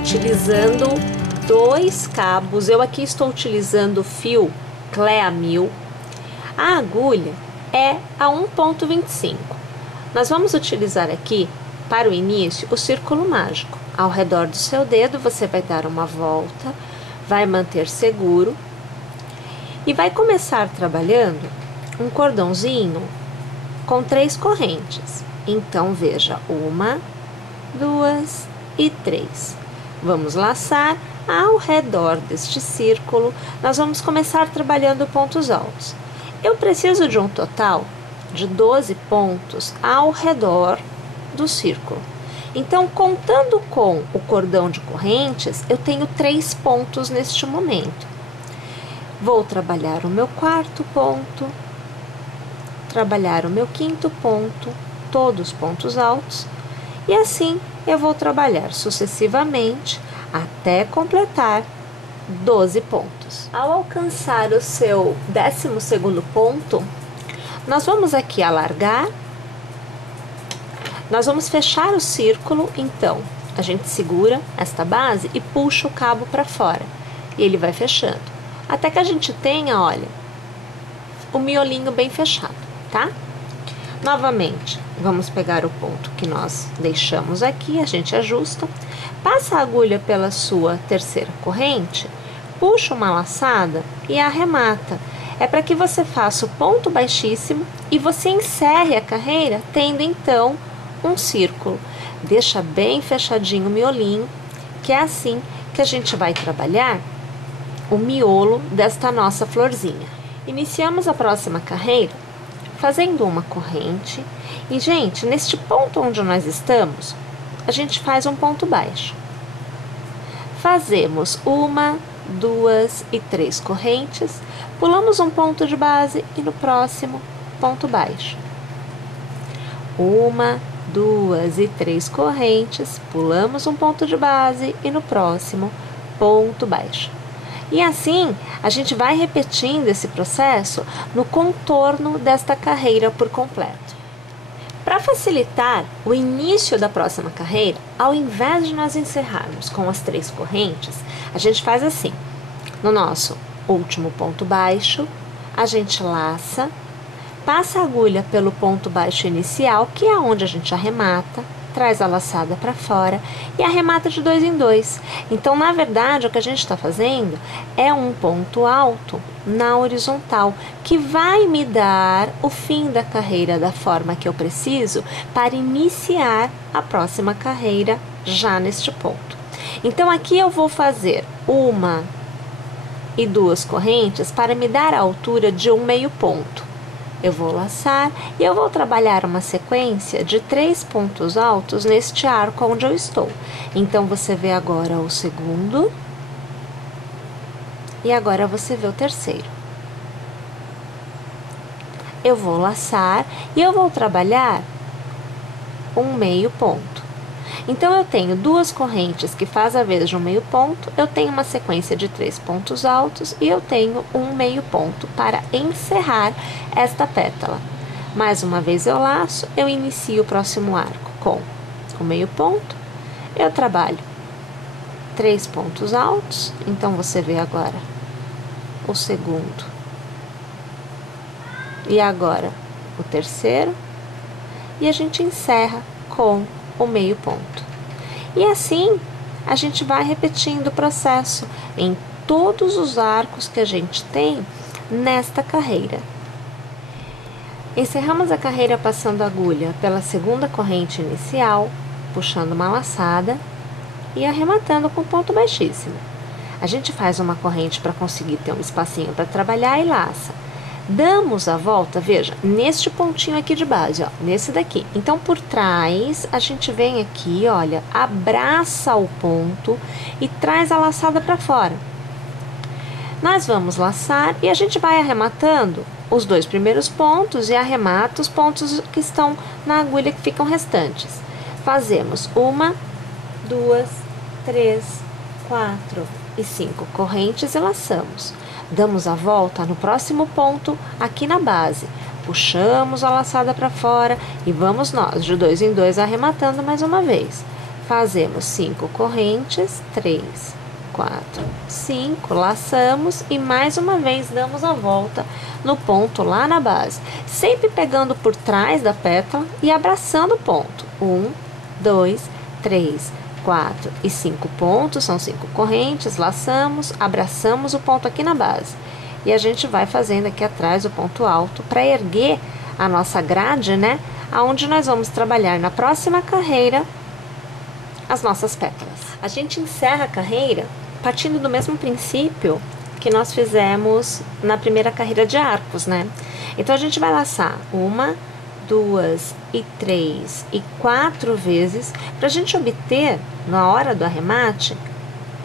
utilizando 2 cabos. Eu aqui estou utilizando o fio Clea 1000. A agulha é a 1,25. Nós vamos utilizar aqui, para o início, o círculo mágico. Ao redor do seu dedo, você vai dar uma volta, vai manter seguro e vai começar trabalhando um cordãozinho com 3 correntes. Então, veja, 1, 2 e 3. Vamos laçar ao redor deste círculo. Nós vamos começar trabalhando pontos altos. Eu preciso de um total de 12 pontos ao redor do círculo. Então, contando com o cordão de correntes, eu tenho 3 pontos neste momento. Vou trabalhar o meu 4º ponto, trabalhar o meu 5º ponto, todos os pontos altos, e assim eu vou trabalhar sucessivamente até completar 12 pontos. Ao alcançar o seu 12º ponto, nós vamos aqui alargar, nós vamos fechar o círculo. Então, a gente segura esta base e puxa o cabo para fora, e ele vai fechando, até que a gente tenha, olha, o miolinho bem fechado, tá? Novamente, vamos pegar o ponto que nós deixamos aqui, a gente ajusta, passa a agulha pela sua 3ª corrente, puxa uma laçada e arremata. É para que você faça o ponto baixíssimo e você encerre a carreira tendo então um círculo. Deixa bem fechadinho o miolinho, que é assim que a gente vai trabalhar o miolo desta nossa florzinha. Iniciamos a próxima carreira fazendo uma corrente e, gente, neste ponto onde nós estamos, a gente faz um ponto baixo. Fazemos 1, 2 e 3 correntes, pulamos um ponto de base e no próximo ponto baixo. 1, 2 e 3 correntes, pulamos um ponto de base e no próximo ponto baixo. E assim, a gente vai repetindo esse processo no contorno desta carreira por completo. Para facilitar o início da próxima carreira, ao invés de nós encerrarmos com as 3 correntes, a gente faz assim. No nosso último ponto baixo, a gente laça, passa a agulha pelo ponto baixo inicial, que é onde a gente arremata, traz a laçada para fora e arremata de 2 em 2. Então, na verdade, o que a gente está fazendo é um ponto alto na horizontal, que vai me dar o fim da carreira da forma que eu preciso para iniciar a próxima carreira já neste ponto. Então, aqui eu vou fazer 1 e 2 correntes para me dar a altura de um meio ponto. Eu vou laçar e eu vou trabalhar uma sequência de 3 pontos altos neste arco onde eu estou. Então, você vê agora o segundo e agora você vê o terceiro. Eu vou laçar e eu vou trabalhar um meio ponto. Então, eu tenho 2 correntes que faz a vez de um meio ponto, eu tenho uma sequência de 3 pontos altos e eu tenho um meio ponto para encerrar esta pétala. Mais uma vez eu laço, eu inicio o próximo arco com o meio ponto, eu trabalho 3 pontos altos, então você vê agora o segundo e agora o terceiro, e a gente encerra com o meio ponto. E assim a gente vai repetindo o processo em todos os arcos que a gente tem nesta carreira. Encerramos a carreira passando a agulha pela 2ª corrente inicial, puxando uma laçada e arrematando com ponto baixíssimo. A gente faz uma corrente para conseguir ter um espacinho para trabalhar e laça. Damos a volta, veja, neste pontinho aqui de base, ó, nesse daqui. Então, por trás, a gente vem aqui, olha, abraça o ponto e traz a laçada para fora. Nós vamos laçar e a gente vai arrematando os 2 primeiros pontos e arremata os pontos que estão na agulha que ficam restantes. Fazemos 1, 2, 3, 4 e 5 correntes e laçamos. Damos a volta no próximo ponto aqui na base, puxamos a laçada para fora e vamos nós de 2 em 2 arrematando mais uma vez. Fazemos 5 correntes, 3, 4, 5, laçamos e mais uma vez damos a volta no ponto lá na base, sempre pegando por trás da pétala e abraçando o ponto. 1, 2, 3, 4 e 5 pontos, são 5 correntes, laçamos, abraçamos o ponto aqui na base. E a gente vai fazendo aqui atrás o ponto alto para erguer a nossa grade, né? Aonde nós vamos trabalhar na próxima carreira as nossas pétalas. A gente encerra a carreira partindo do mesmo princípio que nós fizemos na primeira carreira de arcos, né? Então, a gente vai laçar 1, 2 e 3 e 4 vezes para a gente obter, na hora do arremate,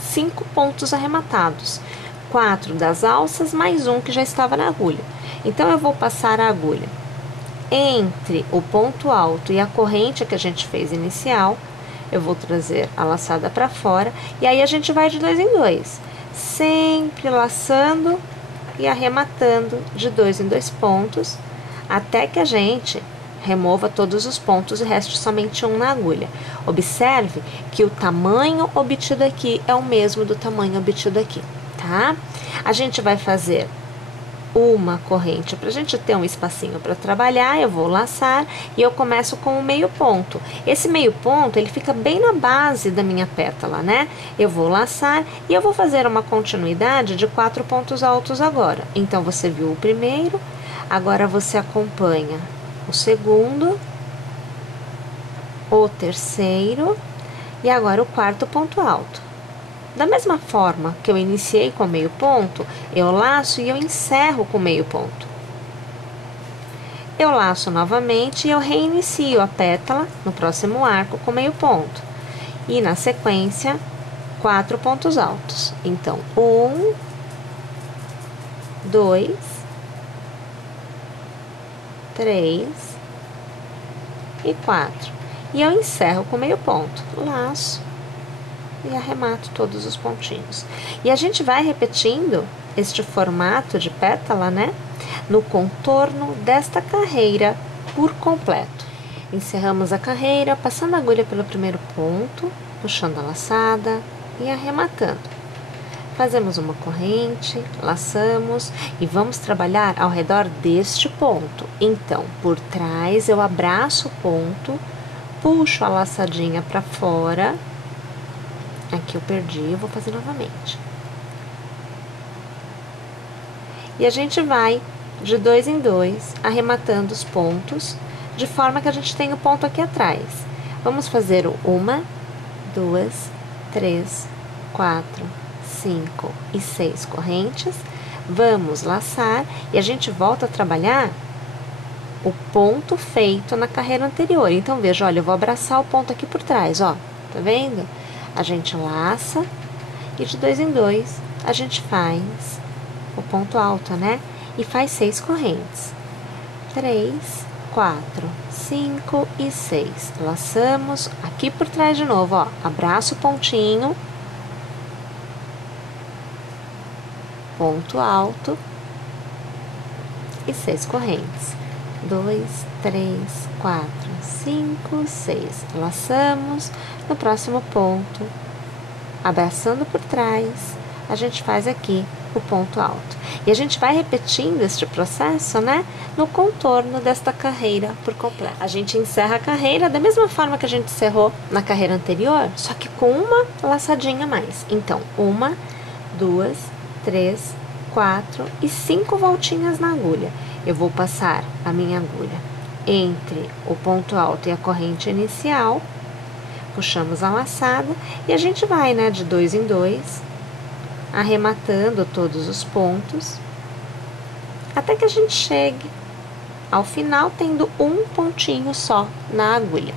5 pontos arrematados. 4 das alças mais um que já estava na agulha. Então, eu vou passar a agulha entre o ponto alto e a corrente que a gente fez inicial. Eu vou trazer a laçada para fora e aí a gente vai de 2 em 2, sempre laçando e arrematando de 2 em 2 pontos, até que a gente remova todos os pontos e reste somente um na agulha. Observe que o tamanho obtido aqui é o mesmo do tamanho obtido aqui, tá? A gente vai fazer uma corrente para a gente ter um espacinho para trabalhar. Eu vou laçar e eu começo com o meio ponto. Esse meio ponto ele fica bem na base da minha pétala, né? Eu vou laçar e eu vou fazer uma continuidade de 4 pontos altos agora. Então você viu o primeiro, agora você acompanha o segundo, o terceiro e agora o quarto ponto alto. Da mesma forma que eu iniciei com meio ponto, eu laço e eu encerro com meio ponto. Eu laço novamente e eu reinicio a pétala no próximo arco com meio ponto. E na sequência, 4 pontos altos. Então, 1, 2, 3 e 4. E eu encerro com meio ponto. Laço e arremato todos os pontinhos. E a gente vai repetindo este formato de pétala, né? No contorno desta carreira por completo. Encerramos a carreira, passando a agulha pelo primeiro ponto, puxando a laçada e arrematando. Fazemos uma corrente, laçamos e vamos trabalhar ao redor deste ponto. Então, por trás eu abraço o ponto, puxo a laçadinha para fora. Aqui eu perdi, eu vou fazer novamente. E a gente vai de 2 em 2, arrematando os pontos, de forma que a gente tenha o ponto aqui atrás. Vamos fazer o 1, 2, 3, 4, 5 e 6 correntes. Vamos laçar e a gente volta a trabalhar o ponto feito na carreira anterior. Então, veja, olha, eu vou abraçar o ponto aqui por trás, ó, tá vendo? A gente laça e de 2 em 2 a gente faz o ponto alto, né? E faz 6 correntes. 3, 4, 5 e 6. Laçamos aqui por trás de novo, ó. Abraço o pontinho. Ponto alto. E 6 correntes. 2, 3, 4, 5, 6. Laçamos. No próximo ponto, abraçando por trás, a gente faz aqui o ponto alto. E a gente vai repetindo este processo, né? No contorno desta carreira por completo. A gente encerra a carreira da mesma forma que a gente encerrou na carreira anterior, só que com uma laçadinha a mais. Então, 1, 2, 3, 4 e 5 voltinhas na agulha. Eu vou passar a minha agulha entre o ponto alto e a corrente inicial. Puxamos a laçada e a gente vai, né, de 2 em 2, arrematando todos os pontos, até que a gente chegue ao final tendo um pontinho só na agulha.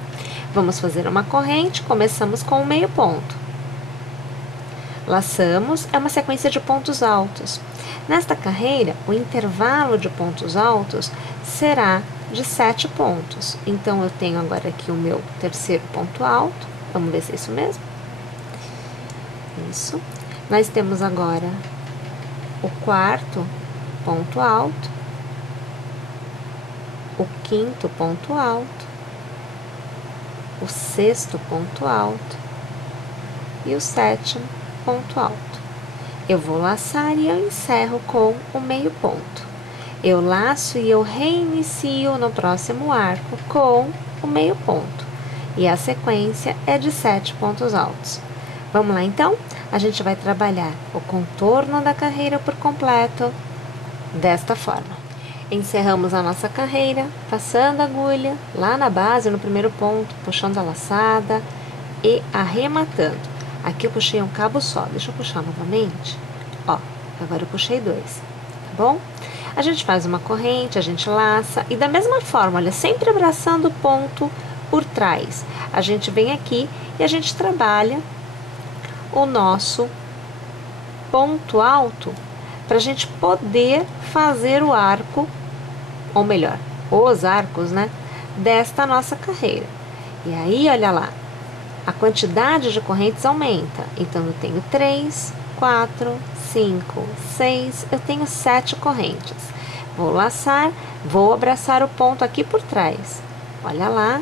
Vamos fazer uma corrente, começamos com o meio ponto. Laçamos, é uma sequência de pontos altos. Nesta carreira, o intervalo de pontos altos será de 7 pontos. Então, eu tenho agora aqui o meu terceiro ponto alto. Vamos ver se é isso mesmo? Isso. Nós temos agora o quarto ponto alto, o quinto ponto alto, o sexto ponto alto e o sétimo ponto alto. Eu vou laçar e eu encerro com o meio ponto. Eu laço e eu reinicio no próximo arco com o meio ponto. E a sequência é de 7 pontos altos. Vamos lá então? A gente vai trabalhar o contorno da carreira por completo desta forma. Encerramos a nossa carreira, passando a agulha lá na base, no primeiro ponto, puxando a laçada e arrematando. Aqui eu puxei um cabo só, deixa eu puxar novamente. Ó, agora eu puxei 2, tá bom? A gente faz uma corrente, a gente laça e da mesma forma, olha, sempre abraçando o ponto por trás. A gente vem aqui e a gente trabalha o nosso ponto alto para a gente poder fazer o arco, ou melhor, os arcos, né, desta nossa carreira. E aí, olha lá, a quantidade de correntes aumenta. Então, eu tenho 3, 4, 5, 6, eu tenho 7 correntes. Vou laçar, vou abraçar o ponto aqui por trás. Olha lá,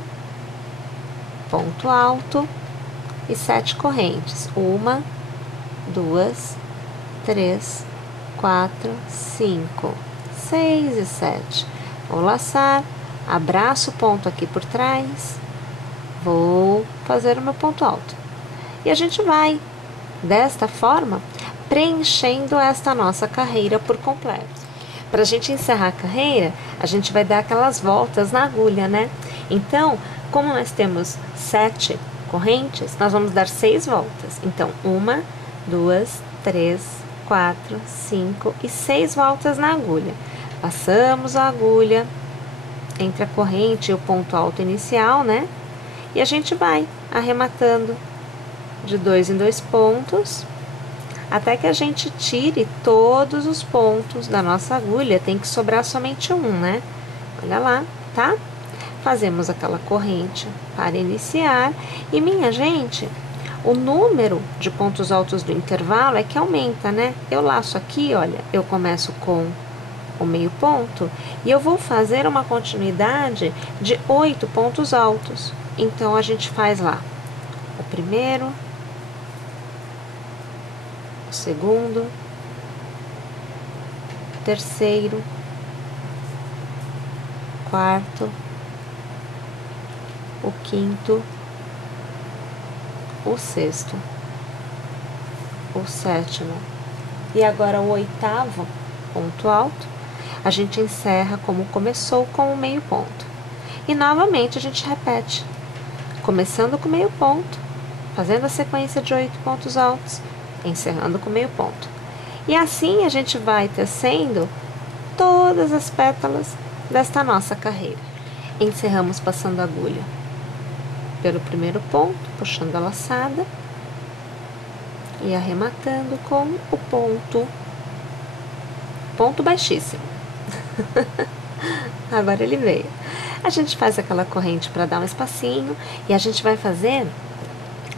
ponto alto e 7 correntes. 1, 2, 3, 4, 5, 6 e 7. Vou laçar, abraço o ponto aqui por trás, vou fazer o meu ponto alto. E a gente vai, desta forma, preenchendo esta nossa carreira por completo. Para a gente encerrar a carreira, a gente vai dar aquelas voltas na agulha, né? Então, como nós temos 7 correntes, nós vamos dar 6 voltas. Então, 1, 2, 3, 4, 5 e 6 voltas na agulha. Passamos a agulha entre a corrente e o ponto alto inicial, né? E a gente vai arrematando de 2 em 2 pontos, até que a gente tire todos os pontos da nossa agulha. Tem que sobrar somente um, né? Olha lá, tá? Fazemos aquela corrente para iniciar. E, minha gente, o número de pontos altos do intervalo é que aumenta, né? Eu laço aqui, olha, eu começo com o meio ponto e eu vou fazer uma continuidade de 8 pontos altos. Então, a gente faz lá o primeiro, o segundo, terceiro, quarto, o quinto, o sexto, o sétimo e agora o oitavo ponto alto. A gente encerra como começou, com o meio ponto. E novamente a gente repete, começando com meio ponto, fazendo a sequência de 8 pontos altos, encerrando com meio ponto. E assim a gente vai tecendo todas as pétalas desta nossa carreira. Encerramos passando a agulha pelo primeiro ponto, puxando a laçada e arrematando com o ponto baixíssimo. Agora ele veio. A gente faz aquela corrente para dar um espacinho e a gente vai fazer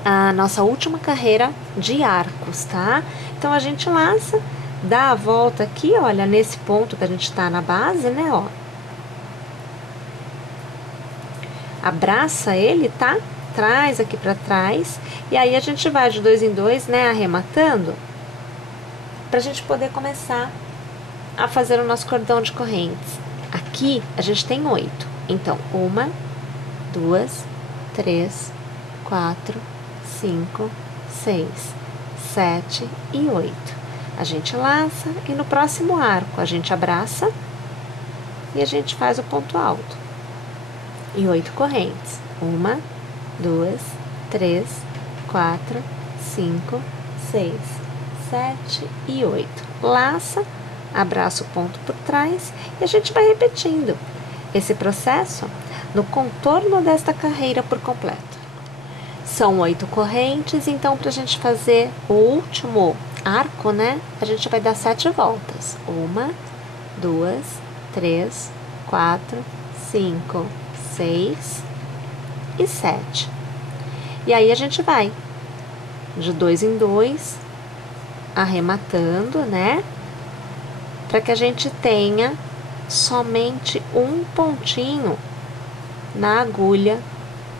a nossa última carreira de arcos, tá? Então, a gente laça, dá a volta aqui, olha, nesse ponto que a gente tá na base, né, ó. Abraça ele, tá? Traz aqui pra trás. E aí, a gente vai de 2 em 2, né, arrematando, pra gente poder começar a fazer o nosso cordão de correntes. Aqui, a gente tem 8. Então, 1, 2, 3, 4, 5, 6, 7 e 8. A gente laça e no próximo arco a gente abraça e a gente faz o ponto alto. E 8 correntes. 1, 2, 3, 4, 5, 6, 7 e 8. Laça, abraça o ponto por trás e a gente vai repetindo esse processo no contorno desta carreira por completo. São 8 correntes, então para a gente fazer o último arco, né, a gente vai dar 7 voltas. 1, 2, 3, 4, 5, 6 e 7. E aí a gente vai de 2 em 2, arrematando, né, para que a gente tenha somente um pontinho na agulha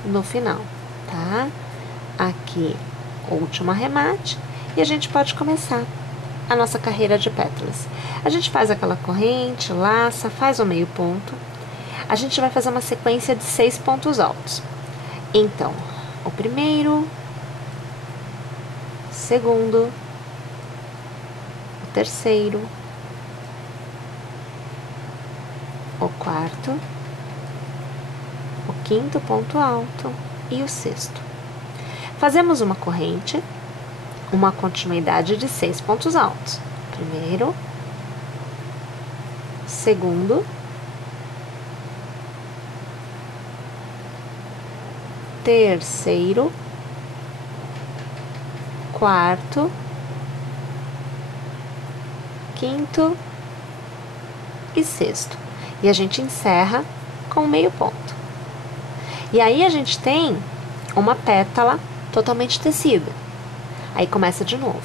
no final, tá? Aqui, o último arremate, e a gente pode começar a nossa carreira de pétalas. A gente faz aquela corrente, laça, faz o meio ponto. A gente vai fazer uma sequência de 6 pontos altos. Então, o primeiro, o segundo, o terceiro, o quarto, o quinto ponto alto e o sexto. Fazemos uma corrente, uma continuidade de 6 pontos altos. Primeiro, segundo, terceiro, quarto, quinto e sexto. E a gente encerra com meio ponto. E aí a gente tem uma pétala totalmente tecida. Aí começa de novo.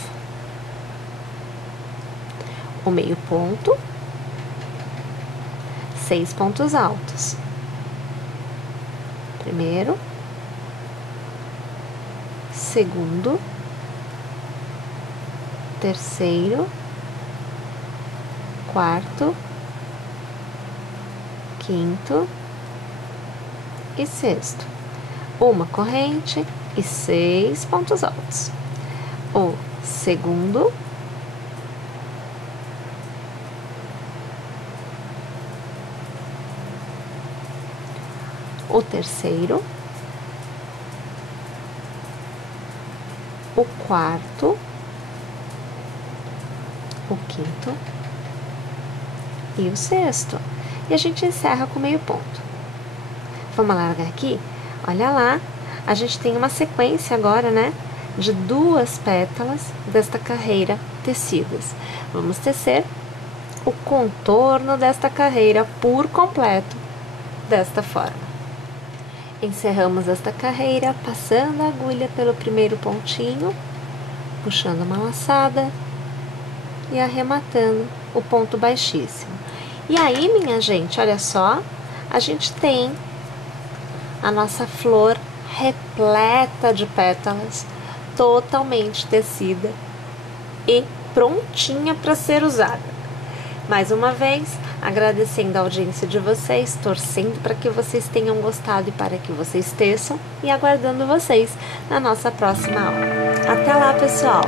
O meio ponto, 6 pontos altos. Primeiro, segundo, terceiro, quarto, quinto e sexto. Uma corrente e 6 pontos altos. O segundo, o terceiro, o quarto, o quinto e o sexto. E a gente encerra com meio ponto. Vamos largar aqui? Olha lá, a gente tem uma sequência agora, né, de 2 pétalas desta carreira tecidas. Vamos tecer o contorno desta carreira por completo, desta forma. Encerramos esta carreira passando a agulha pelo primeiro pontinho, puxando uma laçada e arrematando o ponto baixíssimo. E aí, minha gente, olha só, a gente tem a nossa flor repleta de pétalas, totalmente tecida e prontinha para ser usada. Mais uma vez, agradecendo a audiência de vocês, torcendo para que vocês tenham gostado e para que vocês teçam, e aguardando vocês na nossa próxima aula. Até lá, pessoal!